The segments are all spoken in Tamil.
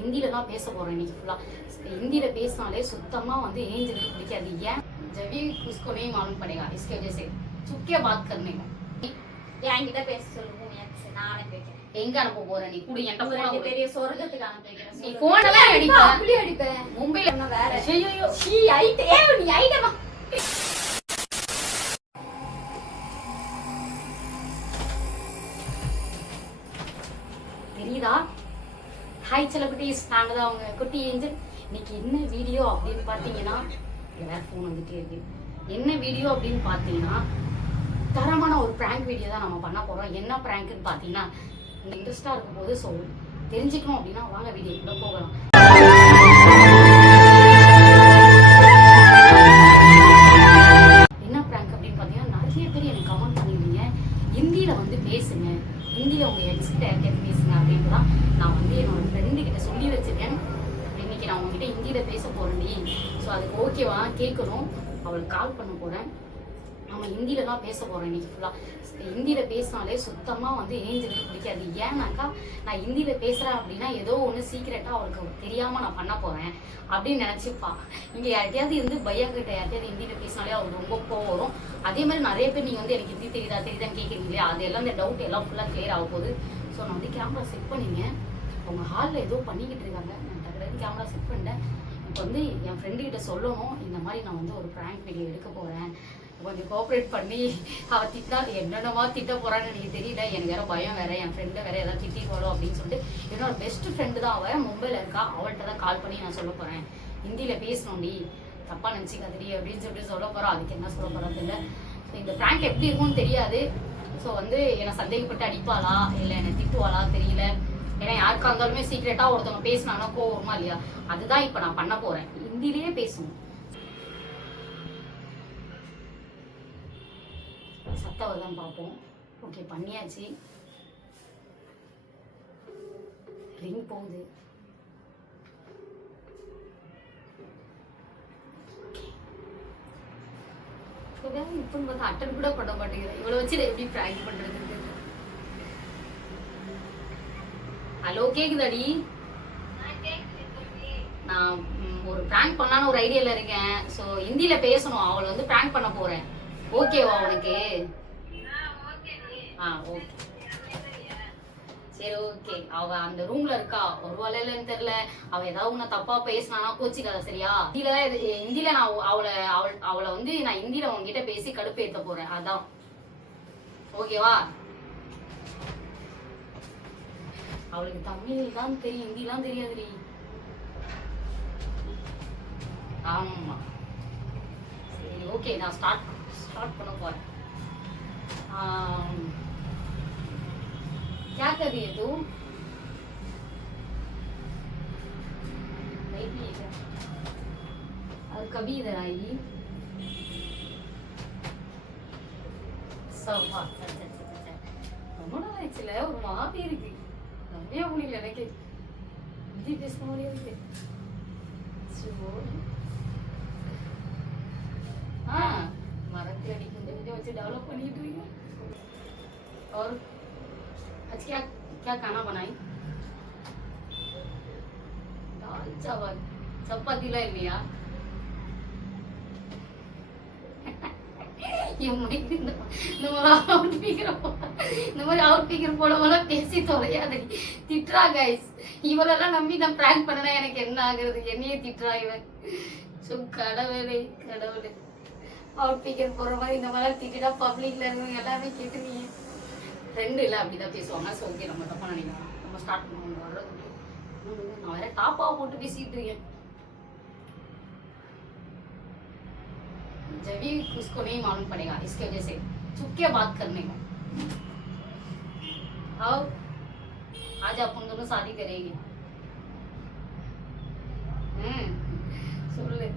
हिंदी தான் பேச போறேன் இன்னைக்கு ஃபுல்லா. हिंदी பேசினாலே சுத்தமா வந்து ஏஞ்சலுக்கு பிடிக்காது. ஏன்? जभी उसको नहीं मालूम पड़ेगा इसकी वजह से चुप के बात करने को. என்கிட்ட பேச சொல்லுங்க, நான் அனுப்பி வைக்கிறேன். எங்க அனுப்ப போற நீ? குடி என்கிட்ட போன பெரிய சொர்க்கத்துக்கு அனுப்பி வைக்கிறேன். நீ போனல அடிப்ப. அப்படி அடிப்பேன். மும்பைல என்ன வேற? ஐயோ ஷீ ஐட்டே நீ ஐட்டமா. தெரியுதா? ஹாய் செலிபிரிட்டிஸ், நாங்க தான் அவங்க குட்டி ஏஞ்சல். இன்னைக்கு என்ன வீடியோ அப்படின்னு பார்த்தீங்கன்னா, வேற ஃபோன் வந்துட்டே இருக்கு. என்ன வீடியோ அப்படின்னு பார்த்தீங்கன்னா, தரமான ஒரு பிராங்க் வீடியோ தான் நம்ம பண்ண போறோம். என்ன பிராங்க்னு பார்த்தீங்கன்னா, இன்ட்ரெஸ்டா இருக்கும் போது தெரிஞ்சுக்கணும் அப்படின்னா வாங்க வீடியோக்குள்ள போகலாம். என்ன பிராங்க் அப்படின்னு பார்த்தீங்கன்னா, நிறைய பேர் எனக்கு கமெண்ட் பண்ணிருந்தீங்க, ஹிந்தியில வந்து பேசுங்க, ஹிந்தியில உங்க எக்ஸ்கிட்ட யார்கிட்ட பேசுங்க அப்படின்ட்டு தான் நான் வந்து என்னோட ஃப்ரெண்டு கிட்ட சொல்லி வச்சிருக்கேன். இன்னைக்கு நான் உங்ககிட்ட ஹிந்தியில பேச போறேன்டி, ஸோ அதுக்கு ஓகேவா கேட்கணும். அவளுக்கு கால் பண்ண போறேன். நம்ம ஹிந்தியில தான் பேச போறோம் இன்னைக்கு ஃபுல்லா. ஹிந்தியில பேசினாலே சுத்தமா வந்து ஏஞ்சலுக்கு பிடிக்காது. ஏன்னாக்கா நான் ஹிந்தியில பேசுறேன் அப்படின்னா ஏதோ ஒன்று சீக்கிரட்டா அவளுக்கு தெரியாம நான் பண்ண போறேன் அப்படின்னு நினைச்சுப்பா. இங்க யார்கிட்டயாவது இருந்து பையா கிட்ட யார்கிட்டயாவது ஹிந்தியில பேசினாலே அவளுக்கு ரொம்ப கோவம் வரும். அதே மாதிரி நிறைய பேர் நீங்க வந்து எனக்கு ஹிந்தி தெரியுதான்னு கேட்குறீங்களே, அது எல்லாம் இந்த டவுட் எல்லாம் ஃபுல்லா கிளியர் ஆக போகுது. ஸோ நான் வந்து கேமரா செட் பண்ணிங்க. அவங்க ஹாலில் ஏதோ பண்ணிக்கிட்டு இருக்காங்க. நான் டக்குனு கேமரா செட் பண்ணிட்டேன். இப்போ வந்து என் ஃப்ரெண்டு கிட்ட சொல்லணும், இந்த மாதிரி நான் வந்து ஒரு ப்ராங்க் வீடியோ எடுக்க போறேன், கொஞ்சம் கோஆப்ரேட் பண்ணி. அவள் திட்டா என்னென்னவா திட்ட போறான்னு எனக்கு தெரியல. எனக்கு வேற பயம் வேற, என் ஃப்ரெண்டை வேற ஏதாவது திட்டி போடும் அப்படின்னு சொல்லிட்டு என்னோட பெஸ்ட் ஃப்ரெண்டு தான் அவள், மும்பையில் இருக்கா. அவள்கிட்ட தான் கால் பண்ணி நான் சொல்ல போறேன், ஹிந்தியில பேசணும்டி, தப்பா நினச்சிக்காதடி அப்படின்னு சொல்லிட்டு சொல்ல போறோம். அதுக்கு என்ன சொல்ல போறது இல்லை. ஸோ இந்த ப்ராங்க் எப்படி இருக்கும்னு தெரியாது. ஸோ வந்து என்னை சந்தேகப்பட்டு அடிப்பாளா இல்லை என்னை திட்டுவாளா தெரியல. ஏன்னா யாருக்கா இருந்தாலுமே சீக்கிரட்டா ஒருத்தவங்க பேசினாங்கன்னா கோவமா இல்லையா, அதுதான் இப்ப நான் பண்ண போறேன். ஹிந்திலேயே பேசணும். சத்தம் தான் பார்ப்போம். ஓகே, பண்ணியாச்சு. ரிங் போகுது. இப்போ பார்த்தா அட்டன் கூட பண்ண மாட்டேங்குது. இவ்வளவு வச்சு எப்படி பிராங்க் பண்றது? ஹலோ, கேக்குதாடி? நான் ஒரு பிராங்க் பண்ணலான்னு ஒரு ஐடியால இருக்கேன். ஸோ ஹிந்தியில பேசணும். அவளை வந்து பிராங்க் பண்ண போறேன். ஓகேவா உனக்கு? ஓகே, சரி ஓகே. அவ அந்த ரூம்ல இருக்கா, ஒரு வேலைன்னு தெரியல. அவ ஏதாவது உன்னை தப்பா பேசினானா கோச்சிக்காத, சரியா? ஹிந்தியில நான் அவளை வந்து நான் ஹிந்தியில உன்கிட்ட பேசி கடுப்பேத்த போறேன். அதான் ஓகேவா? அவளுக்கு தமிழ் தான் தெரியும், ஹிந்திலாம் தெரியாதுடி. ஆமா, சரி ஓகே, நான் ஸ்டார்ட் பண்ண போறேன். क्या कर रही है तू? नहीं भी है और कभी इधर आई सब ரொம்ப நாளாச்சுல, ஒரு மாதிரி இருக்கு. நம்பிய முடியல எனக்கு. ஹிந்தி பேச மாதிரியே இருக்கு. மரத்தை அடி கொஞ்சம் கொஞ்சம் வச்சு டெவலப் பண்ணிட்டு இருக்கீங்க. और आज क्या क्या खाना बनाई? दाल चावल, चपातीला இல்லையா? இந்த மாதிரி அவுட் ஸ்பீக்கர் போடவெல்லாம் பேசி தொலையாதடி. திட்டுறா கைஸ். இவளெல்லாம் நம்பி நான் பிராங்க் பண்ணனா எனக்கு என்ன ஆகுறது? என்னையே திட்டுறா இவன். ஸோ கடவுளே கடவுளே, அவுட் ஸ்பீக்கர் போடுற மாதிரி இந்த மாதிரிலாம் திட்டினா பப்ளிக்ல இருக்கவங்க எல்லாமே கேட்டுவீங்க. ஃப்ரெண்டு இல்லை அப்படிதான் பேசுவாங்க. ஸோ ஓகே, நம்ம தப்பா நினைக்கலாம். நம்ம ஸ்டார்ட் பண்ணுவோம். வர்றதுக்கு நான் வேற டாப்பாக போட்டு பேசிட்டு இருக்கேன். जब भी उसको नहीं मालूम पड़ेगा इसकी वजह से चुप के बात करने को. और आज अपन दोनों शादी करेंगे. சொல்லு.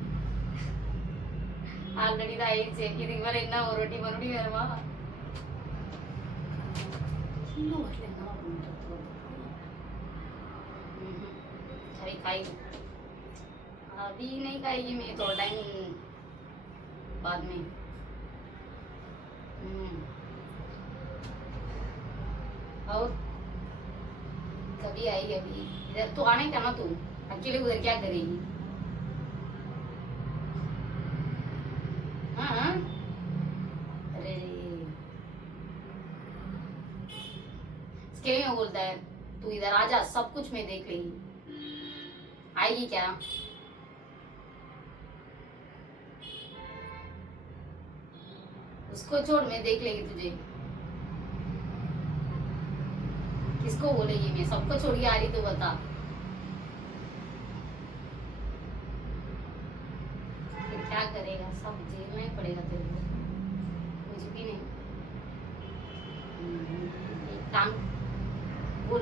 ஆல்ரெடி தான் ஆயிடுச்சு. இதுக்கு மேல என்ன ஒரு வாட்டி மறுபடியும் வேணுமா? இன்னும் வரல. என்ன பண்ணிட்டு? சரி, खाएगी. अभी नहीं खाएगी, मैं थोड़ा टाइम बाद में. और कभी अभी आएगी अभी इधर तो आने का ना तू अकेले उधर क्या करेगी हाँ हाँ? अरे इसके लिए मैं बोलता है तू इधर आ जा सब कुछ मैं देख लेगी आएगी क्या उसको छोड़ मैं देख लेगी तुझे किसको बोलेगी मैं सबको छोड़ के आ रही तो बता फिर क्या करेगा सब झेलना ही पड़ेगा तेरे को कुछ भी नहीं एक काम बोल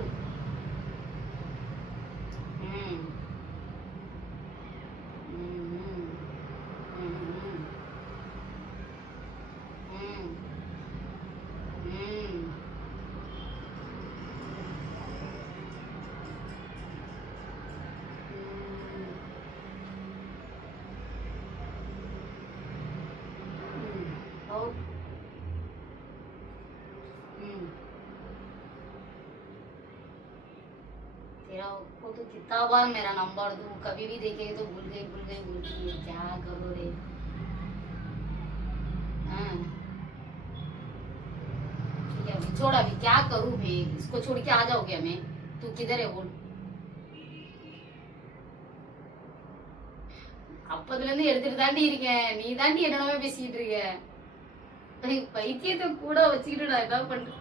हम्म हम्म हम्म हम्म और तेरा को तो कितना बार मेरा नंबर दूं कभी भी देखेगी तो भूल गई बोलती है क्या करो रे हाँ ठीक है अभी छोड़ अभी क्या करूं मैं इसको छोड़ के आ जाओ क्या मैं तू किधर है बोल அப்பதுல இருந்து எடுத்துட்டு தாண்டி இருக்கேன் நீ தாண்டி என்னமே பேசிட்டு இருக்க பைத்தியத்தை கூட வச்சுக்கிட்டு நான் என்ன பண்றேன்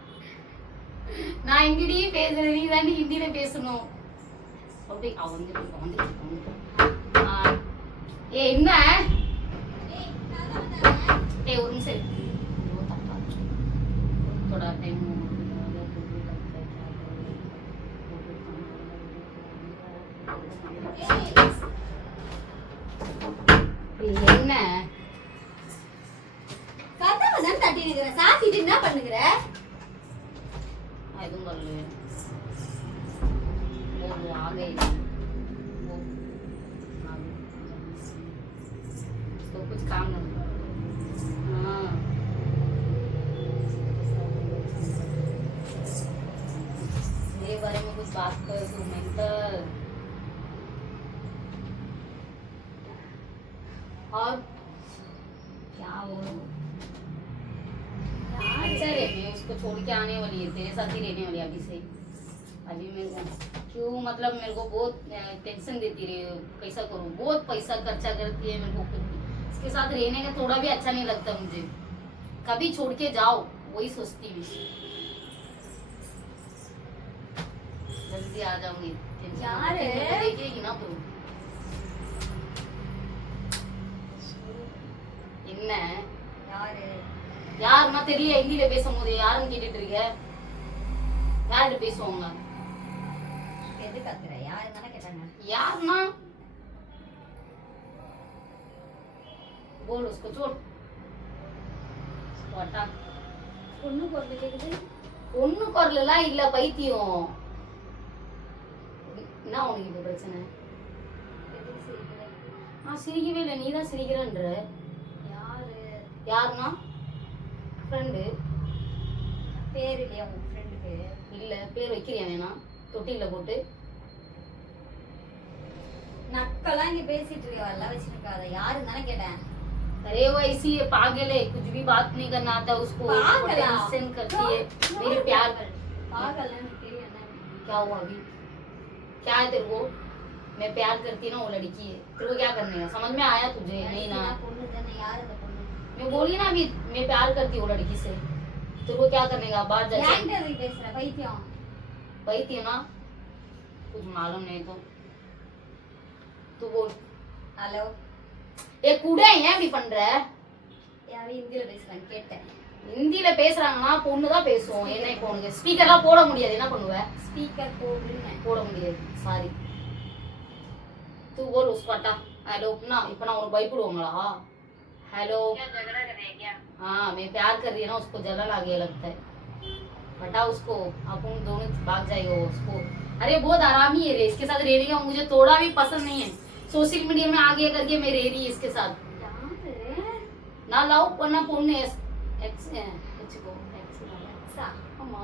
நான் எங்கடியே பேசுறேன் நீ தாண்டி ஹிந்தியில பேசணும் அப்படி வந்து ஏ என்ன ஏ ஒரு நிமிஷம் थोड़ा टाइम என்ன கதவை தான் தட்டி நிக்கிற சாத்திட்டு என்ன பண்ணுகிற எதுவும் பண்ணல वो आ गई वो तो कुछ काम नहीं हाँ मेरे बारे में कुछ बात कर तू मेंटल और क्या हो अच्छा रे मैं उसको छोड़ के आने वाली है तेरे साथ ही रहने वाली अभी से अभी मैं क्यों मतलब मेरे को बहुत टेंशन देती रही कैसा करूँ बहुत पैसा खर्चा करती है मेरे को इसके साथ रहने का थोड़ा भी अच्छा नहीं लगता मुझे कभी छोड़ के जाओ वही सोचती हूँ जल्दी आ जाऊंगी यार देखेगी ना तू என்ன யாரு யாருன்னா தெரியல ஹிந்தில பேசும்போது யாருன்னு கேட்டுட்டு இருக்க யார்கிட்ட பேசுவாங்க எது கத்துற யாரு தானே கேட்டாங்க யாருன்னா बोल उसको छोड़ हटा பொண்ணு குரல் கேக்குது ஒண்ணு குரலாம் இல்ல பைத்தியம் என்ன உனக்கு இப்ப பிரச்சனை எதுக்கு சிரிக்கிற நான் சிரிக்கவே இல்லை நீதான் சிரிக்கிறன்ற யாரு யாருன்னா ஃப்ரெண்டு பேர் இல்லையா உங்க ஃப்ரெண்டுக்கு இல்ல பேர் வைக்கிறியா வேணா தொட்டில போட்டு நக்கெல்லாம் இங்க பேசிட்டு இருக்க எல்லாம் வச்சிருக்காத யாரு தானே கேட்டேன் अरे वो ऐसी है पागल है कुछ भी बात नहीं करना आता उसको पागल है? टेंशन करती है मेरे प्यार पागल है तेरी अन्ना क्या हुआ अभी क्या है तेरे को मैं प्यार करती है ना वो लड़की है तेरे को क्या करने का समझ में आया तुझे नहीं ना பொண்ணு தானே யாரு அந்த பொண்ணு मैं बोली ना अभी मैं प्यार करती हूँ वो लड़की से तेरे को क्या करने का बाहर जाके ஏன்டா நீ பேசுற பைத்தியம் बैठी है ना कुछ मालूम नहीं तो तू बोल ஹலோ ए कूड़े ஏன் இப்படி பண்ற யாரும் ஹிந்தில பேசுறாங்க கேட்டேன் ஹிந்தில பேசுறாங்கன்னா பொண்ணு தான் பேசுவோம் என்ன இப்போ உனக்கு ஸ்பீக்கர்லாம் போட முடியாது என்ன பண்ணுவ ஸ்பீக்கர் போடுன்னு போட முடியாது சாரி तू बोल उसको हटा हेलो ना இப்போ நான் உனக்கு பயப்படுவாங்களா हेलो क्या झगड़ा कर रही है क्या हाँ मैं प्यार कर रही है ना उसको जलन आ गया लगता है हटा उसको अपन दोनों भाग जाएगा वो उसको अरे बहुत आरामी है रे इसके साथ रहने का मुझे थोड़ा भी पसंद नहीं है सोशल मीडिया में आगे करके मैं रह रही है इसके साथ ना लव பண்ண பொண்ணு எக்ஸ் வெச்சுக்கோ எக்ஸ் சா ஆமா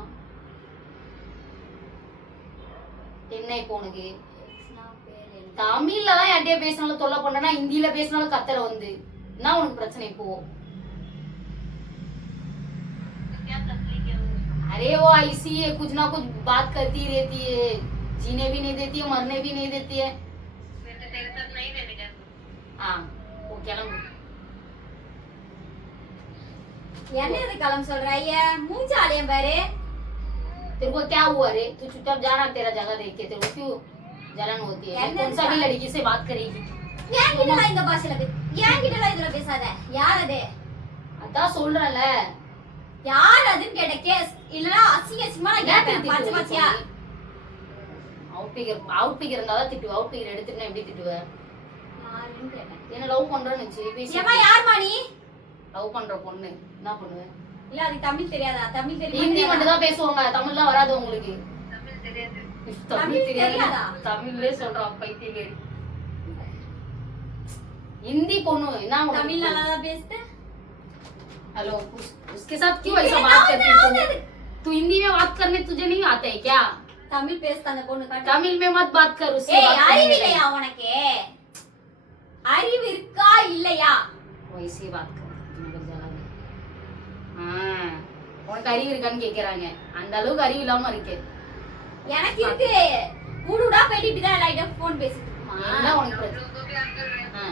என்ன இப்போ உனக்கு எக்ஸ்னா பேர் என்ன? தமிழ்ல தான் யார்கிட்டயே பேசினாலும் தொல்லை பண்ணனா ஹிந்தியில பேசினாலும் கத்தற வந்து என்ன உனக்கு பிரச்சனை இப்போ? अरे वो ऐसी है कुछ ना कुछ बात करती रहती है, जीने भी नहीं देती है मरने भी नहीं देती है। हाँ वो கிளம்பு. என்னது கிளம்ப சொல்ற? ஐயா மூஞ்சாலியம் பாரு. तेरे को क्या हुआ रे? तू चुपचाप जाना, तेरा जगह देख के तेरे को क्यों जलन होती है? कौन सा भी लड़की से बात करेगी? ஏன் கிட்ட இந்த பாஷையில ஏன் கிட்ட இதுல பேசாத. யார் அது? அதான் சொல்றல. யார் அதுன்னு கேட்ட கேஸ் இல்லனா அசிங்கமா நான் கேட்பேன். பாச்சு பாச்சியா அவுட் பிகர் இருந்தாதான் திட்டுவ. அவுட் பிகர் எடுத்துட்டா எப்படி திட்டுவ? யாருன்னு கேட்டேன். என்ன லவ் பண்றேன்னு வெச்சு பேசி. ஏமா யார் மானி? லவ் பண்ற பொண்ணு என்ன பண்ணுவ? இல்ல அது தமிழ் தெரியாதா? தமிழ் தெரியுமா? ஹிந்தி மட்டும் தான் பேசுவாங்க, தமிழ்லாம் வராது உங்களுக்கு. தமிழ் தெரியாதா? தமிழ்லே சொல்றான் பைத்தியக்காரி. हिंदी பொண்ணு என்ன தமிழ் நல்லா தான் பேசுது. हेलो उसके साथ क्यों ऐसा बात करती है? तू हिंदी में बात करने तुझे नहीं आता है क्या? தமிழ் பேசுத அந்த பொண்ணு காட்டு. तमिल में मत बात कर उससे. ஏய் அறிவு இல்லையா உனக்கு? அறிவு இருக்கா இல்லையா? वैसे बात कर मगर जला दे. हां உனக்கு அறிவு இருக்கான்னு கேக்குறாங்க. அந்த அளவுக்கு அறிவு இல்லாம இருக்கு. எனக்கு இருக்கு. கூடுடா பேட்டி இப்படி தான் லைட்டா ஃபோன் பேசிட்டு இருக்குமா? என்ன உனக்கு பிரச்சனை?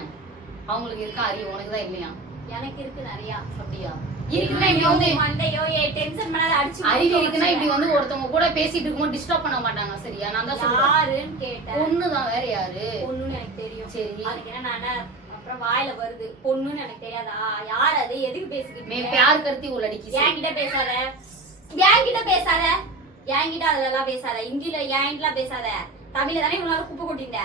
அவங்களுக்கு இருக்க அறிவு உனக்கு தான் இல்லையா? எனக்கு இருக்கு நிறைய. அப்படியா? இருக்குன்னா இப்படி வந்து மண்டையோ டென்ஷன் பண்ணாத அடிச்சு அறிவு இருக்குன்னா இப்படி வந்து ஒருத்தவங்க கூட பேசிட்டு இருக்கும்போது டிஸ்டர்ப் பண்ண மாட்டாங்க. சரியா? நான் தான் சொல்றேன். யாருன்னு கேட்டேன். பொண்ணுதான் வேற யாரு? பொண்ணுன்னு எனக்கு தெரியும். சரி. அதுக்கு என்ன நான் அப்புறம் வாயில வருது. பொண்ணுன்னு எனக்கு தெரியாதா? யார் அது? எதுக்கு பேசிக்கிட்டு मैं இருக்க? प्यार करती हूँ लड़की से. என்கிட்ட பேசாத. என்கிட்ட பேசாத. என்கிட்ட அதெல்லாம் பேசாத. இங்கில என்கிட்டலாம் பேசாத. தமிழ்ல தானே இவ்வளவு நாள் குப்பை கொட்டிட்ட.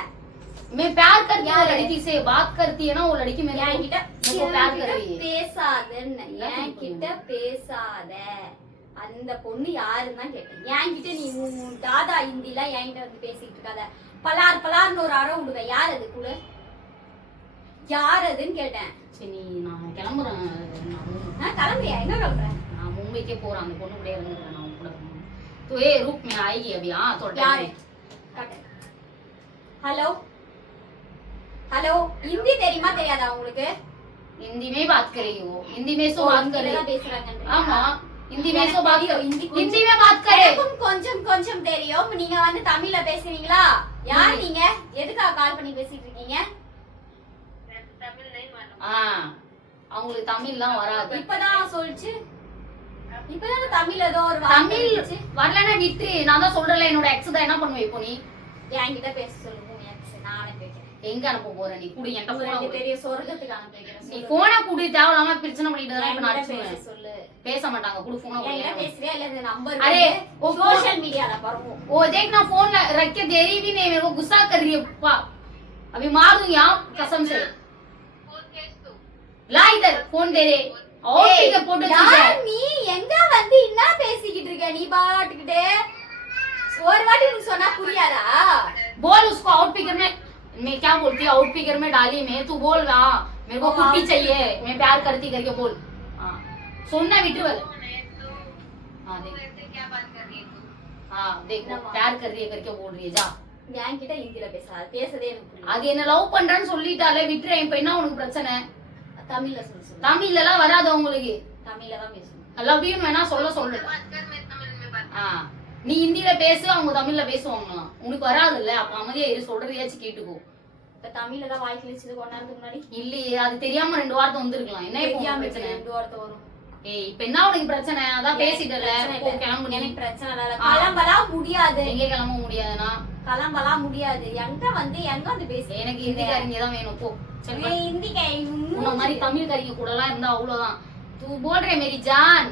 मैं प्यार करती हूँ लड़की से. बात करती है ना वो लड़की मेरे को என்கிட்ட प्यार कर रही है. பேசாதன்னு. என்கிட்ட பேசாத. அந்த பொண்ணு யாருன்னு தான் கேட்டேன். என்கிட்ட நீ உன் தாதா ஹிந்தில என்கிட்ட வந்து பேசிட்டு இருக்காத. பலார் பலார்னு ஒரு அரை விடுவ. யார் அது கூட? யார் அதுன்னு கேட்டேன். சரி நான் கிளம்புறேன். நான் கிளம்புறியா? எங்க கிளம்புறேன்? நான் மும்பைக்கே போறேன். அந்த பொண்ணு கூட இருந்துக்கிறேன். நான் கூட तो ए रूप में आएगी अभी. हाँ थोड़ा யாரு? காட்டு. ஹலோ ஹலோ हिंदी தெரியுமா தெரியாதா உங்களுக்கு? हिंदी में बात करेगी वो. हिंदी में सो बात करे. பேசுறாங்க. ஆமா हिंदी में सो बात करे. हिंदी हिंदी में बात करे. எனக்கும் கொஞ்சம் கொஞ்சம் தெரியும். நீங்க வந்து தமிழ்ல பேசுறீங்களா? யார் நீங்க? எதுக்காக கால் பண்ணி பேசிட்டு இருக்கீங்க? அவங்களுக்கு தமிழ்லாம் வராது. இப்பதான் சொல்லுச்சு. இப்பதான் தமிழ் ஏதோ ஒரு தமிழ் வரலன்னா விட்டு. நான் தான் சொல்றேன்ல என்னோட எக்ஸ் தான். என்ன பண்ணுவே இப்போ நீ? என்கிட்ட பேச சொல்லுங்க. நான் அனுப்பி வைக்கிறேன். எங்க அனுப்ப போற நீ? குடி என்கிட்ட போன உங்களுக்கு பெரிய சொர்க்கத்துக்கு அனுப்பி வைக்கிறேன். நீ போன குடி. தேவலாம பிரச்சனை பண்ணிட்டு தான் இப்ப நான் பேச அடிச்சுவேன். சொல்லு. பேச மாட்டாங்க. குடு போன குடி. என்கிட்ட பேசுறியா இல்ல இந்த நம்பர்? अरे वो सोशल मीडिया ला पढ़ो. वो देख ना फोन रख के दे रही भी नहीं. मेरे को गुस्सा कर रही है. अभी मार दूंगी आप कसम से. ला इधर फोन दे रहे. और ठीक है फोटो யார் நீ? எங்க வந்து என்ன பேசிக்கிட்டு இருக்க நீ பாட்டுக்கிட்டே? ஒரு வாட்டி உனக்கு சொன்னா புரியாதா? बोल उसको आउट पिकर में. मैं क्या बोलती हूँ? आउट पिकर में डाली मैं. तू बोल. हाँ मेरे को कुट्टी चाहिए. मैं प्यार करती करके बोल. हाँ सुनना विट्रू वाले. हाँ देख क्या बात कर रही है तू? हाँ देख प्यार कर रही है करके बोल रही है. जा என்கிட்ட ஹிந்தில பேசாத. பேசதே எனக்கு புரியல. அது என்ன லவ் பண்றேன்னு சொல்லிட்டாலே விட்டுறேன். இப்ப என்ன உனக்கு பிரச்சனை? தமிழ்ல சொல்லு. தமிழ்ல எல்லாம் வராது உங்களுக்கு. தமிழ்ல தான் பேசணும். லவ் யூ வேணா சொல்ல. நீ ஹிந்தில பேசு. அவங்க தமிழ்ல பேசுவாங்க. உனக்கு வராது இல்ல. அப்ப அமைதியா இரு. சொல்றதையாச்சும் கேட்டுக்கோ. இப்ப தமிழ்ல தான் வாய் கிழிச்சது கொஞ்ச நேரத்துக்கு முன்னாடி. இல்லையே அது தெரியாம 2 வார்த்தை வந்திருக்கலாம். என்ன இப்போ பிரச்சனை? ரெண்டு வார்த்தை வரும். ஏய் இப்ப என்ன உனக்கு பிரச்சனை? அதான் பேசிட்டல. போ கிளம்பு. எனக்கு பிரச்சனை இல்ல. கிளம்பலாம் முடியாது. எங்க கிளம்ப முடியாதுனா? கிளம்பலாம் முடியாது. எங்க வந்து பேசு. எனக்கு ஹிந்திக்காரங்க தான் வேணும். போ. நீ ஹிந்திக்காரி உன்ன மாதிரி தமிழ்காரங்க கூட எல்லாம் இருந்தா அவ்வளவுதான். तू बोल रहे मेरी जान.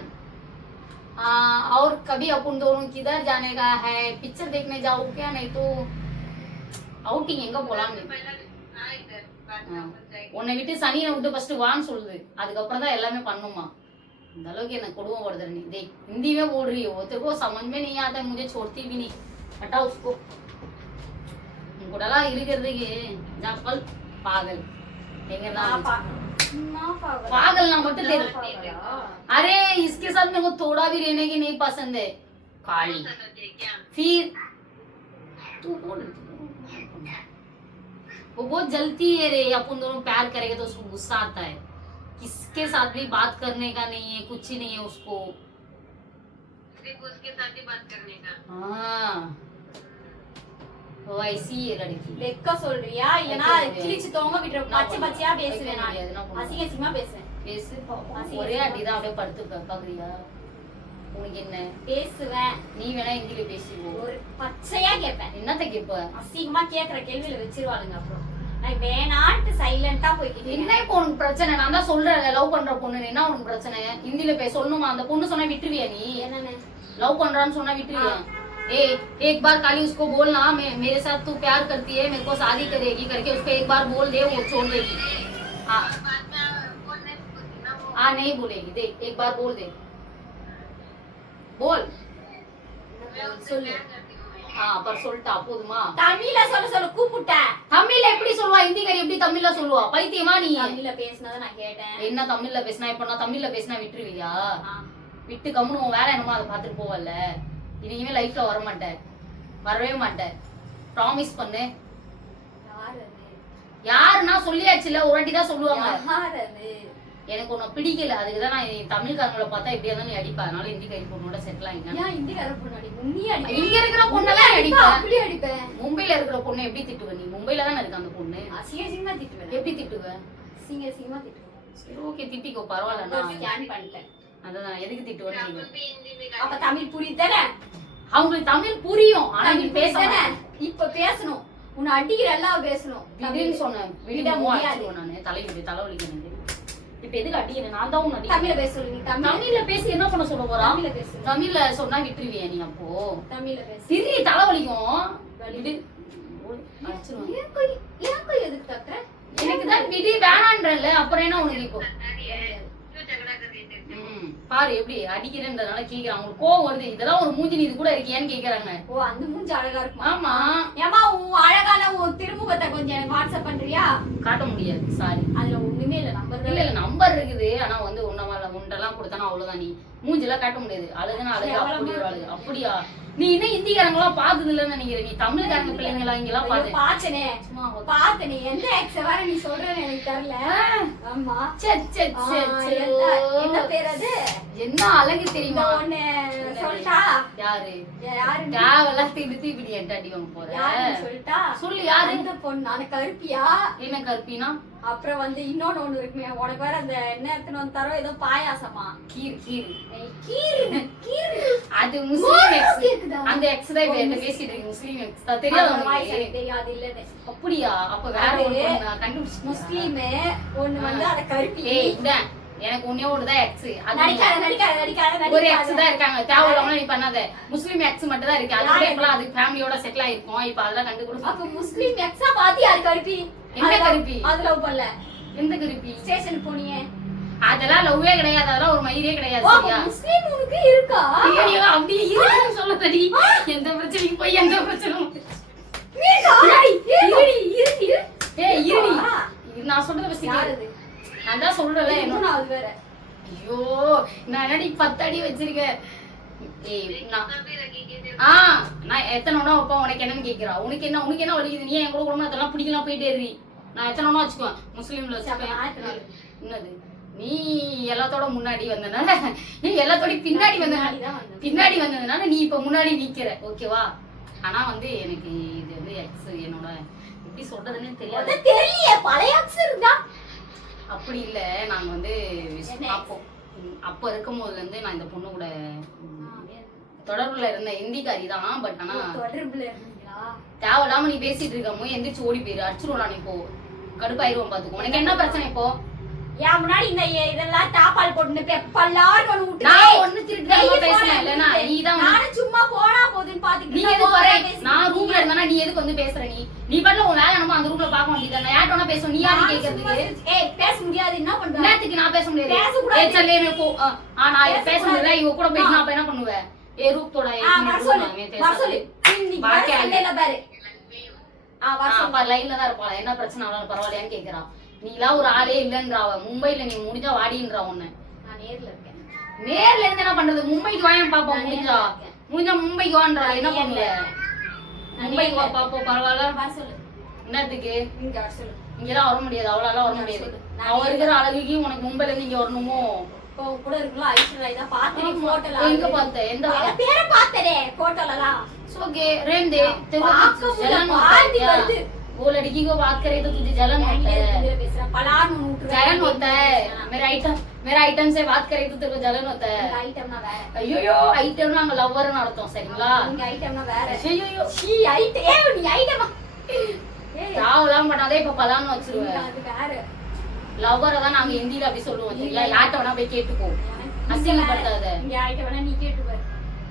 और कभी अपन दोनों किधर जाने का है? पिक्चर देखने जाओ क्या? नहीं तो आउटिंग எங்க போலாம்? உன்னை விட்டு சனியை விட்டு ஃபர்ஸ்ட் வான்னு சொல்லுது. அதுக்கப்புறம் தான் எல்லாமே பண்ணுமா. இந்த அளவுக்கு என்ன கொடுமை படுத்துற நீ. देख हिंदी में बोल रही हो. तेरे को समझ में नहीं आता. मुझे छोड़ती भी नहीं. हटा उसको. கூடலாம் இருக்கிறதுக்கு ஜாப்பல் பாகல். எங்கனா पागल ना मत दे. अरे इसके साथ मेरे को थोड़ा भी रहने की नहीं पसंद है. काली फिर तू बोल वो बहुत जलती है रे। अपन दोनों प्यार करेंगे तो उसको गुस्सा आता है। किसके साथ भी बात करने का नहीं है, कुछ ही नहीं है उसको, सिर्फ उसके साथ ही बात करने का। हाँ वो ऐसी है लड़की। வெக்க சொல்றியா இல்லனா கிழிச்சு தொங்க விட்டுற பச்சை பச்சையா பேசுவேன் நான் அசிங்க அசிங்கமா பேசுவேன் பேசு ஒரே அடிதான் அப்படியே படுத்து பாக்குறியா உனக்கு என்ன பேசுவேன் நீ வேணா ஹிந்தில பேசிக்கோ ஒரு பச்சையா கேட்பேன் என்னத்த கேப்ப அசிங்கமா கேக்குற கேள்வியில வச்சிருவாளுங்க அப்புறம் நான் வேணான்ட்டு சைலண்டா போய்க்கிட்டே என்ன இப்போ உனக்கு பிரச்சனை நான் தான் சொல்றேன் லவ் பண்ற பொண்ணு என்ன உனக்கு பிரச்சனை ஹிந்தில பேச சொல்லணுமா அந்த பொண்ணு சொன்னா விட்டுருவியா நீ என்னன்னு लव பண்றான்னு சொன்னா விட்டுருவியா ए एक बार खाली उसको बोलना मेरे साथ तू प्यार करती है मेरे को शादी करेगी करके उसको एक बार बोल दे वो छोड़ देगी हाँ हाँ नहीं बोलेगी देख एक बार बोल दे बोल சொல்லு हाँ पर சொல்லிட்டா போதுமா தமிழ்ல சொல்ல கூப்பிட்ட தமிழ்ல எப்படி சொல்லுவா ஹிந்திக்காரி எப்படி தமிழ்ல சொல்லுவா பைத்தியமா நீ தமிழ்ல பேசினதை நான் கேட்டேன் என்ன தமிழ்ல பேசினா இப்ப நான் தமிழ்ல பேசினா விட்டுருவியா விட்டு கம்முனு உன் வேலை என்னமோ அதை பாத்துட்டு போவல இனிமே லைஃப்ல வர மாட்டேன் வரவே மாட்டேன் ப்ராமிஸ் பண்ணு யாருன்னா சொல்லியாச்சுல ஒரு வாட்டி தான் சொல்லுவாங்க எனக்கு உன்னை பிடிக்கல அதுக்குதான் நான் தமிழ்காரங்களை பார்த்தா எப்படியா தான் நீ அடிப்பா அதனால ஹிந்திக்காரி பொண்ணோட செட்டில் ஆகிங்க இங்க இருக்கிற பொண்ணெல்லாம் அடிப்பேன் மும்பைல இருக்கிற பொண்ணு எப்படி திட்டுவ நீ மும்பைல தானே இருக்கு அந்த பொண்ணு அசிங்கமா திட்டுவேன் எப்படி திட்டுவ அசிங்கமா திட்டுவேன் சரி ஓகே திட்டிக்கோ பரவாயில்ல ஸ்கேன் பண்ணிட்டேன் அதான் எதுக்கு திட்டுவேன்னு அப்ப தமிழ் புரியுதானே அவங்களுக்கு தமிழ் புரியும் ஆனா நீ பேசல இப்ப பேசணும் உன்னை அடிக்கிற எல்லாம் பேசணும் விடுன்னு சொன்னேன் விட முடியாது நானு தலைவலிக்கு எனக்கு இப்ப எதுக்கு அடிக்கிறேன் நான் தான் உன்னை தமிழ்ல பேச சொல்லு நீ தமிழ்ல பேசி என்ன பண்ண சொல்ல போறா தமிழ்ல பேசு தமிழ்ல சொன்னா விட்டுருவியா நீ அப்போ தமிழ்ல பேசு திரி தலைவலிக்கும் விடு எனக்கு எதுக்கு தக்கற எனக்கு தான் விடு வேணான்றல அப்புறம் என்ன உனக்கு இப்போ பாரு எப்படி அடிக்கிறேன்றதுனால கேக்குறாங்க உங்களுக்கு கோவம் வருது இதெல்லாம் ஒரு மூஞ்சி இது கூட இருக்கியான்னு கேக்குறாங்க ஓ அந்த மூஞ்சி அழகா இருக்குமா ஆமா ஏமா உன் அழகான உன் திருமுகத்தை கொஞ்சம் எனக்கு வாட்ஸ்அப் பண்றியா காட்ட முடியாது சாரி அதுல ஒண்ணுமே இல்ல நம்பர் இல்ல நம்பர் இருக்குது ஆனா வந்து உண்டெல்லாம் கொடுத்தானா அவ்வளவுதான் நீ மூஞ்சிலாம் காட்ட முடியாது அழகுனா அழகு அப்படி ஒரு அழகு அப்படியா நீ இன்னும் ஹிந்திக்காரங்களாம் பார்த்தது இல்லன்னு நினைக்கிற நீ தமிழ்காரங்க பிள்ளைங்களா இங்கெல்லாம் பாத்தனே பாத்தனே எந்த எக்ஸ் வர நீ சொல்றேன்னு எனக்கு தெரியல ஆமா என்ன பேர் அது என்ன அழகு தெரியுமா ஒண்ணு சொல்லிட்டா யாரு யாரு தேவெல்லாம் திருத்தி இப்படி என்கிட்ட அடி வாங்க போற சொல்லிட்டா சொல்லு யாரு இந்த பொண்ணு நானு கருப்பியா என்ன கருப்பினா அப்புறம் வந்து இன்னொன்னு ஒண்ணு இருக்குமே உனக்கு வேற அந்த என்ன எடுத்துன்னு வந்து தரோம் ஏதோ பாயாசமா அது முஸ்லீம் எக்ஸ் அந்த எக்ஸ் தான் இப்ப என்ன பேசிட்டு இருக்கு முஸ்லீம் எக்ஸ் தான் தெரியாது இல்லன்னு அப்படியா அப்ப வேற ஒண்ணு கண்டுபிடிச்சு முஸ்லீம் ஒண்ணு வந்து அத கருப்பி எனக்கு ஒன்னே ஒண்ணுதான் எக்ஸ் நடிக்காத ஒரு எக்ஸ் தான் இருக்காங்க தேவையில்லாம நீ பண்ணாத முஸ்லீம் எக்ஸ் மட்டும் தான் இருக்கு அது இப்பலாம் அது ஃபேமிலியோட செட்டில் ஆயிருக்கும் இப்ப அதெல்லாம் கண்டுபிடிச்சு அப்ப முஸ்லீம் எக்ஸா பாத்தி யாரு கருப்பி என்ன கருப்பி அது லவ் பண்ணல எந்த கருப்பி ஸ்டேஷன் போனியே அதெல்லாம் லவ்வே கிடையாது அதெல்லாம் ஒரு மயிரே கிடையாது சரியா முஸ்லீம் உனக்கு இருக்கா ஐயோ அப்படியே இருக்குன்னு சொல்லதடி எந்த பிரச்சனைக்கு போய் எந்த பிரச்சனை நான் சொல்றத பத்தி நான் தான் சொல்றேன்ல என்ன அது வேற ஐயோ நான் என்னடி 10 அடி வச்சிருக்கேன் நான் எத்தனை வைப்பேன் உனக்கு என்னன்னு கேக்குறா உனக்கு என்ன வலிக்குது நீ என் கூட குடும்பம் அதெல்லாம் பிடிக்கலாம் போயிட்டே இரு நான் எத்தனை வச்சுக்குவேன் முஸ்லீம்ல வச்சுப்பேன் என்னது நீ எல்லாத்தோட முன்னாடி வந்தனால நீ எல்லாத்தோட பின்னாடி வந்ததுனால நீ இப்ப முன்னாடி நிக்கிற ஓகேவா ஆனா வந்து எனக்கு இது வந்து எக்ஸ் என்னோட எப்படி சொல்றதுன்னு தெரியாது தெரியல பழைய எக்ஸ் இருந்தா அப்படி இல்ல நாங்க வந்து அப்ப இருக்கும் போதுல இருந்து நான் இந்த பொண்ணு கூட தொடர்புல இருந்த ஹிந்திக்காரி தான் பட் ஆனா தொடர்புல இருந்தீங்களா தேவையில்லாம நீ பேசிட்டு இருக்கமோ எந்திரிச்சு ஓடி போயிரு அடிச்சுடுவான் இப்போ கடுப்பாயிருவோம் பாத்துக்கோ உனக்கு என்ன பிரச்சனை இப்போ ஏன் முன்னாடி இந்த இதெல்லாம் டாப்பால் போட்டு பெப்பல்லான்னு ஒன்னு விட்டு நான் ஒண்ணு திருட்டு பேசலாம் இல்லனா நீ தான் நான் சும்மா போனா போதுன்னு பாத்துக்கிட்டு நீ எதுக்கு வர நான் ரூம்ல இருந்தா நீ எதுக்கு வந்து பேசுற நீ பண்ணல உன் வேலை நம்ம அந்த ரூம்ல பாக்க வேண்டியது நான் யார்ட்ட வேணா பேசுவேன் நீ யாரு கேக்குறதுக்கு ஏய் பேச முடியாது என்ன பண்ற நேத்துக்கு நான் பேச முடியாது பேச கூடாது ஏய் சல்லே மே போ நான் பேச முடியல இவ கூட போய் நான் அப்ப என்ன பண்ணுவேன் ஏ ரூப் தோட சொல்லு நீ பாக்கே அல்லல பாரு அப்ப லைன்ல தான் இருப்பா என்ன பிரச்சனை ஆனாலும் பரவாயில்லையான்னு கேக்குறான் நீலாம் ஒரு ஆளே இல்லன்றாவ மும்பைல நீ முடிஞ்சா வாடின்றா உன்ன நான் நேர்ல இருக்கேன் நேர்ல இருந்து என்ன பண்றது மும்பைக்கு வாயன் பாப்போம் முடிஞ்சா மும்பைக்கு வான்றா என்ன பண்ணுவ மும்பைக்கு வா பாப்போம் பரவாயில்ல. வர சொல்லு. என்னத்துக்கு? இங்க வர சொல்லு. இங்கெல்லாம் வர முடியாது, அவ்வளோலாம் வர முடியாது. அவ இருக்கிற அழகுக்கு உனக்கு மும்பைல இருந்து இங்க வரணுமோ? இப்போ கூட இருக்குல்ல ஐஸ்வர்யா இதான் பார்த்தேன் போட்டோல. எங்க பார்த்த? எந்த பேரை பார்த்ததே போட்டோலலாம். ओके रहने दे। तेरे को जलन होता है, वो लड़की को बात करे तो तुझे जलन होता है। जलन होता है। मेरा आइटम से बात करे तो तेरे को जलन होता है। ஐயோ ஐட்டம் நாங்க லவ்வர்னு அர்த்தம் சரிங்களா? இந்த ஐட்டம்னா வேற. ஐயோ ஷீ ஐட்டம் நீ ஐட்டமா. தாவலாம் பண்ணாதே இப்ப பலான்னு வச்சிருவேன். அது வேற. லவ்வரை தான் நாங்க ஹிந்தில அப்படி சொல்லுவோம் சரியா? யார்ட்ட வேணா போய் கேட்டுக்கோ, அசிங்கப்படுத்தாத. இங்க ஐட்டம் வேணா நீ கேட்டு பாரு.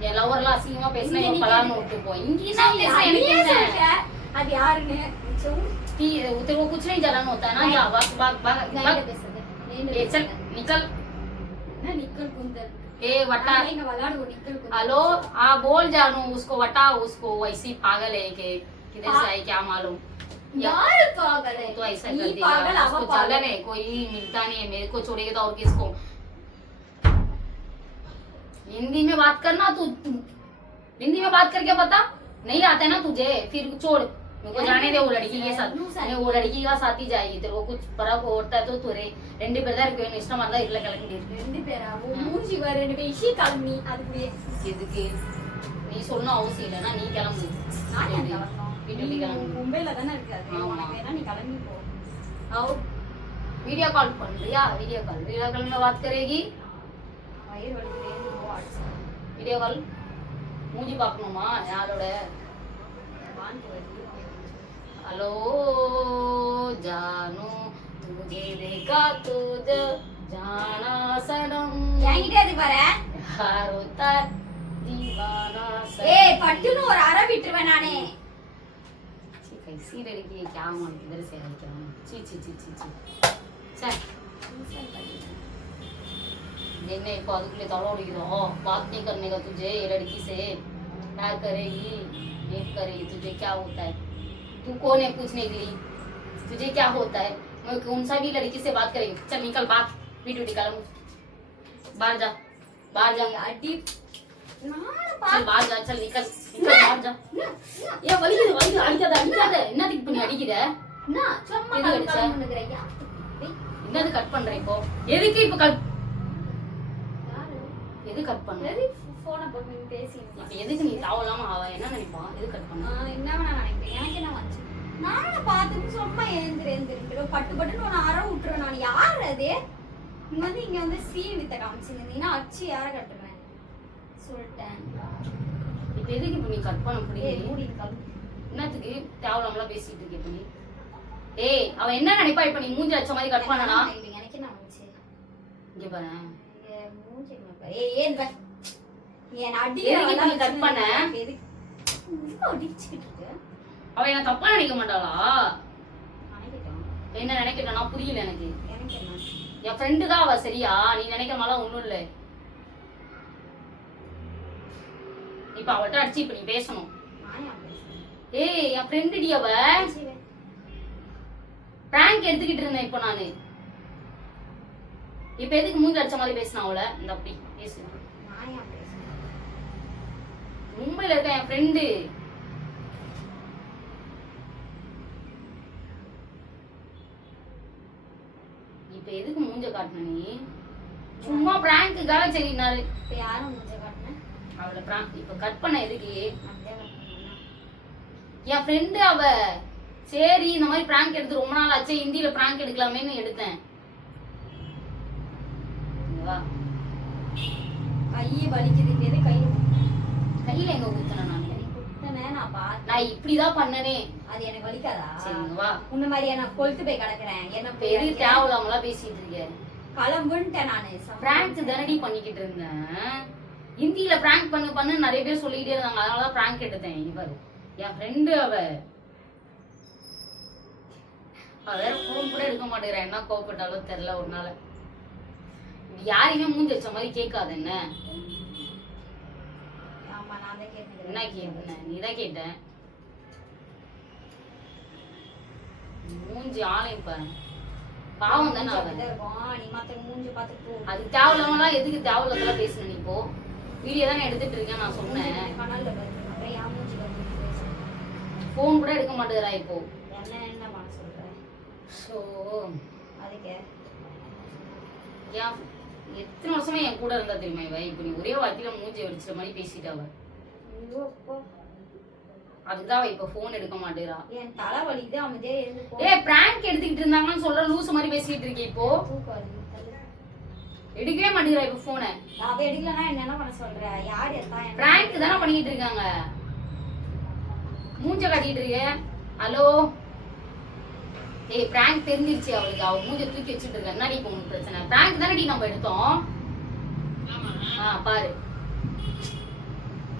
என் லவ்வர்லாம் அசிங்கமா பேசினா இவன் பலான்னு விட்டு போ. இங்க என்ன பேச எனக்கு என்ன? அது யாருன்னு तेरे को कुछ नहीं जलन होता है ना? जा भाग भाग भाग भाग। ए चल निकल। ना निकल कुंदर ए वटा नहीं वालाडो निकल कुंदर। हेलो हाँ बोल जानू उसको वटा, उसको वैसी पागल है कि किधर से आई क्या मालूम। यार पागल है तो ऐसा ये कर दिया, पागल उसको आवा पागल जलन है, कोई मिलता नहीं है, मेरे को छोड़ेगा तो और किसको। हिंदी में बात करना तू, हिंदी में बात करके बता। नहीं आता है ना तुझे फिर छोड़, मेरे को जाने दे वो लड़की के साथ। मैं वो लड़की का साथ ही जाएगी, तेरे को कुछ फर्क होता है तो तुरे ரெண்டு பேர் தான் இருக்கு, இஷ்டம் இருந்தா இல்ல கிளம்பி ரெண்டு பேரா ஓ மூஞ்சி வர ரெண்டு பேர் இஷி கிளம்பி அதுக்கு எதுக்கு நீ சொல்லணும் அவசியம் இல்லைன்னா நீ கிளம்பு. நான் ஏன் கிளம்பணும்? வீட்டுக்கு கிளம்பு. மும்பைல தானே இருக்காது, ஆமா. உனக்கு வேணா நீ கிளம்பி போ. आओ वीडियो कॉल पढ़ रिया, वीडियो कॉल में बात करेगी। வயிறு வலிக்குதே போ அடிச்சு वीडियो कॉल மூஞ்சி பார்க்கணுமா யாரோட? வாந்தி வருது. हेलो जानू तुझे देखा तुझे जाना सनम என்கிட்ட எதுக்கு வர? यार होता है दीवाना सनम। ஏய் பட்டுன்னு ஒரு அரை விட்டுருவேன் நானே. कैसी लड़की है, क्या मन किधर से है क्या? ची ची ची ची ची चल देखने को அதுக்குள்ளே தலோடிக்குதோ बात नहीं करने का तुझे ये लड़की से क्या करेगी ये करेगी तुझे क्या होता है? तू कौन है पूछने के लिए? तुझे क्या होता है? मैं कौन सा भी लड़की से बात करेगी? चल निकल बाहर, वीडियो निकाल बाहर जा, बाहर जा, அடி நானு चल बाहर जा, चल निकल निकल बाहर जा। ये வலிக்குது அடிக்காத என்னதுக்கு பண்ணி அடிக்குத? நான் சும்மா எது அடிச்ச? பண்ணுங்கறியா? என்னது கட் பண்ற இப்போ? எதுக்கு இப்ப கட் யாரு? எது கட் பண்ண? சரி போனை போட்டு பேசிட்டு இப்ப எதுக்கு நீ தாவலாம அவ என்ன நினைப்பா? எது கட் பண்ண? என்ன வேணா நினைக்கிறேன், எனக்கு என்ன வந்துச்சு? நானும் பார்த்துட்டு சும்மா எழுந்திரு பட்டு பட்டுன்னு ஒன்று அரை விட்டுருவேன். நான் யார் அது? இங்க வந்து சீன் வித்த காமிச்சிருந்தீங்கன்னா அச்சு யாரை கட்டுவேன் சொல்லிட்டேன். இப்ப எதுக்கு இப்ப நீ கட் பண்ண ஏய் புரியுது? மூடி இருக்காது. என்னத்துக்கு தேவலாமலாம் பேசிட்டு இருக்க இப்ப நீ? ஏய் அவ என்ன நினைப்பா இப்ப நீ மூஞ்சி அடிச்ச மாதிரி கட் பண்ணனா? எனக்கு என்ன வந்துச்சு? இங்க பாரு. மூஞ்சி ஏய் ஏன் பா ஏன் அடி எதுக்கு இப்ப நீ கட் பண்ண? எதுக்கு அடிச்சிட்டு இருக்க? அவ என்ன தப்பா நினைக்க மாட்டாளா? நினைக்கிட்டேன். என்ன நினைக்கிறேன்னா புரியல எனக்கு. எனக்கு என்ன? என் ஃப்ரெண்டு தான் அவ சரியா? நீ நினைக்கிற மாதிரிலாம் ஒண்ணும் இல்ல. இப்ப அவள்கிட்ட அடிச்சு இப்ப நீ பேசணும். நான் ஏன் பேசுறேன்? ஏய் என் ஃப்ரெண்டு டி அவ. பிராங்க் எடுத்துக்கிட்டு இருந்தேன் இப்ப நானு. இப்ப எதுக்கு மூஞ்சி அடிச்ச மாதிரி பேசினா அவள? இந்த அப்படி பேசு. நான் ஏன் பேசுறேன்? மும்பைல இருக்க என் ஃப்ரெண்டு. இப்ப எதுக்கு மூஞ்ச காட்டுன நீ? சும்மா பிராங்க்குக்காக சரினாரு. இப்ப யாரும் மூஞ்ச காட்டுனேன்? அவளை பிராங்க் இப்ப கட் பண்ண எதுக்கு? அப்படியே கட் பண்ணேன். என் ஃப்ரெண்டு அவ. சரி இந்த மாதிரி பிராங்க் எடுத்து ரொம்ப நாள் ஆச்சு, ஹிந்தியில பிராங்க் எடுக்கலாமேன்னு எடுத்தேன். வா. கையே வலிக்குது. எது கையில கையில எங்க குத்துன நான்? குத்தனே நான் பார்த்தேன். நான் இப்படிதான் பண்ணனே. அது எனக்கு வலிக்காதா? சரி வா. உன்ன மாதிரி நான் கொளுத்து போய் கிடக்குறேன். என்ன இப்ப எது தேவலாமலாம் பேசிட்டு இருக்க? கிளம்புன்ட்டேன் நானு. பிராங்க் தானடி பண்ணிக்கிட்டு இருந்தேன். ஹிந்தியில பிராங்க் பண்ணு நிறைய பேர் சொல்லிக்கிட்டே இருந்தாங்க, அதனாலதான் பிராங்க் எடுத்தேன். இவர் என் ஃப்ரெண்டு அவ. வேற போன் கூட எடுக்க மாட்டேங்கிறேன், என்ன கோவப்பட்டாலும் தெரியல. ஒரு நாள் யாரையுமே மூஞ்சி வச்ச மாதிரி கேட்காது. என்ன ஆமா நான் தான் கேட்டேன். என்ன கேட்ட? நீதான் கேட்ட. மூஞ்சி ஆளையும் பாரு, பாவம் தானே அவ. நீ மாத்த மூஞ்சி பார்த்து போ. அது தேவலாமலாம் எதுக்கு தேவலத்தெல்லாம் பேசுன நீ? இப்போ வீடியோ தானே எடுத்துட்டு இருக்கேன் நான் சொன்னேன். கனல்ல வருது. அப்புறம் யா மூஞ்சி வந்து பேசு. ஃபோன் கூட எடுக்க மாட்டேங்கிறா இப்போ. என்ன பண்ண சொல்ற? ஸோ அதுக்கு ஏன் எத்தனை வருஷமா என் கூட இருந்தா தெரியுமா இவ? இப்போ நீ ஒரே வார்த்தையில மூஞ்சி வெடிச்சிட்ட மாதிரி பேசிட்டா அவ. ஐயோ அப்பா. அதுதான் அவ இப்போ ஃபோன் எடுக்க மாட்டேங்கிறா. என் தலை வலிக்குது, அமைதியா இருந்து போ. ஏய் பிராங்க் எடுத்துக்கிட்டு இருந்தாங்கன்னு சொல்ற லூஸ் மாதிரி பேசிட்டு இருக்கே இப்போ. தூக்கம் வருது. எடுக்கவே மாட்டேங்கிறா இப்போ ஃபோனை. அவ எடுக்கலன்னா என்ன பண்ண சொல்ற? யார் எத்தா? பிராங்க் தானே பண்ணிட்டு இருக்காங்க. மூஞ்ச காட்டிட்டு இருக்க. ஹலோ ஏய் பிராங்க் தெரிஞ்சிருச்சு அவளுக்கு. அவ மூஞ்ச தூக்கி வச்சுட்டு இருக்க. என்னடி இப்போ உனக்கு பிரச்சனை? பிராங்க் தானடி நம்ம எடுத்தோம். பாரு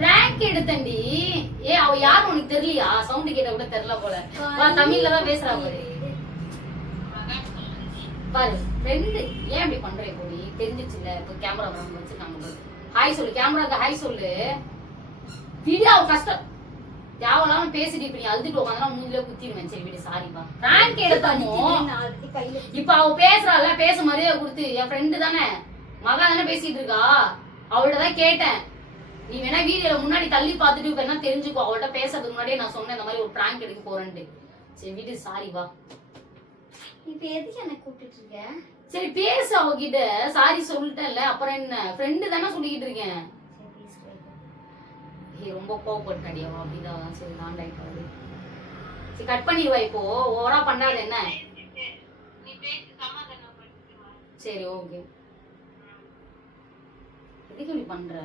பிராங்க் எடுத்தண்டி. ஏ அவ யாரும் உனக்கு தெரியலையா? சவுண்ட் கேட்ட கூட தெரியல போல. வா தமிழ்ல தான் பேசுறா பாரு. பாரு ஃப்ரெண்டு ஏன் இப்படி பண்ற? இப்போ நீ தெரிஞ்சிச்சுல. இப்போ கேமரா வராம வச்சிருக்காங்க பாரு. ஹாய் சொல்லு கேமராக்கு. ஹாய் சொல்லு. வீடியோ அவ கஷ்டம் தேவையில்லாம பேசிட்டு இப்ப நீ அழுதுட்டு உட்காந்தா மூஞ்சில குத்திடுவேன். சரி விடு சாரிப்பா. பிராங்க் எடுத்தாமோ இப்ப அவ பேசுறாள். பேச மரியாதை கொடுத்து. என் ஃப்ரெண்டு தானே, மகா தானே பேசிட்டு இருக்கா. அவள்கிட்ட தான் கேட்டேன். நீ வேணா வீடியோல முன்னாடி தள்ளி பார்த்துட்டு இப்ப என்ன தெரிஞ்சுக்கோ. அவள்கிட்ட பேசுறதுக்கு முன்னாடியே நான் சொன்னேன் இந்த மாதிரி ஒரு பிராங்க் எடுக்க போறேன்ட்டு. சரி விடு சாரி வா. இப்ப எதுக்கு என்ன கூப்பிட்டு இருக்க? சரி பேசு அவகிட்ட. சாரி சொல்லிட்டேன்ல அப்புறம் என்ன? ஃப்ரெண்டு தானே சொல்லிக்கிட்டு இருக்கேன். ரொம்ப கோவப்பட்டாடி அவ. அப்படிதான் சரி நான் லைட் ஆகுது. சரி கட் பண்ணிடுவா இப்போ. ஓவரா பண்ணாத என்ன? நீ பேசி சமாதானப்படுத்திட்டு வா. சரி ஓகே. எதுக்கு இப்படி பண்ற?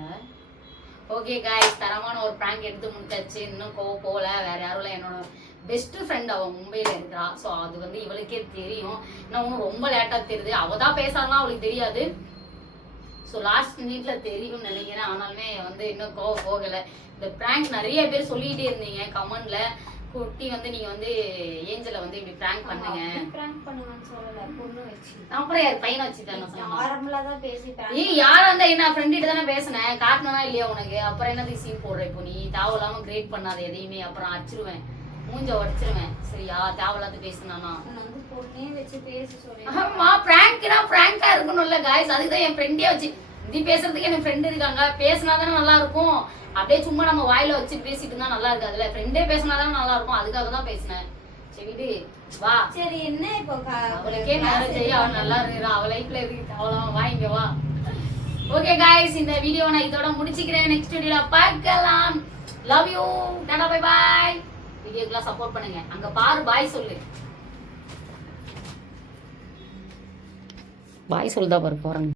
ஓகே காய்ஸ் தரமான ஒரு பிராங்க் எடுத்து முடிச்சாச்சு. இன்னும் போல. வேற யாரும் இல்லை, என்னோட பெஸ்ட் ஃப்ரெண்ட் அவ மும்பையில இருக்கிறா. ஸோ அது வந்து இவளுக்கே தெரியும். இன்னும் ரொம்ப லேட்டா தெரியுது. அவ தான் பேசாலாம் அவளுக்கு தெரியாது. ஸோ லாஸ்ட் மினிட்ல தெரியும்னு நினைக்கிறேன். ஆனாலுமே வந்து இன்னும் போகலை. இந்த பிராங்க் நிறைய பேர் சொல்லிக்கிட்டே இருந்தீங்க கமெண்ட்ல. குட்டி வந்து நீங்க வந்து ஏஞ்சலை வந்து இப்படி பிராங்க் பண்ணுங்க. பிராங்க் பண்ணுங்கன்னு சொல்லல, பொண்ணு வச்சு. அப்புறம் யார் பையனை வச்சுட்டாங்க? நார்மலா தான் பேசிட்டேன். ஏய் யாரா இருந்தா என்ன? ஃப்ரெண்ட் தானே பேசினேன். காட்டனா இல்லையா உனக்கு? அப்புறம் என்னது சீன் போடுற இப்போ நீ? தேவையில்லாம கிரியேட் பண்ணாத எதையுமே. அப்புறம் அடிச்சிருவேன், மூஞ்ச உடச்சிருவேன். சரியா? தேவையில்லாத பேசினானா? பொண்ணே வச்சு பேச சொல்லி. ஆமா பிராங்க்னா பிராங்கா இருக்கணும்ல காய்ஸ். அதுக்குதான் என் ஃப்ரெண்டே வச்சு இது பேசுறதுக்கு எனக்கு ஃப்ரெண்ட் இருக்காங்க. பேசினாதானே நல்லா இருக்கும். அப்படியே சும்மா நம்ம வாயில வச்சு பேசிட்டு இருந்தா நல்லா இருக்காதுல்ல. ஃப்ரெண்டே பேசினாதானே நல்லா இருக்கும். அதுக்காக தான் பேசினேன். சரி விடு வா. சரி என்ன இப்போ? அவளுக்கே மேரேஜ் ஆகி அவன் நல்லா இருக்கிறா. அவ லைஃப்ல இருக்கு அவ்வளவு. வா இங்க வா. ஓகே காய்ஸ் இந்த வீடியோ நான் இதோட முடிச்சுக்கிறேன். நெக்ஸ்ட் வீடியோல பார்க்கலாம். Love you. Tata bye bye. வீடியோக்குலாம் சப்போர்ட் பண்ணுங்க. அங்க பாரு பாய் சொல்லு. பாய் சொல்லுதா பாரு போறேன்.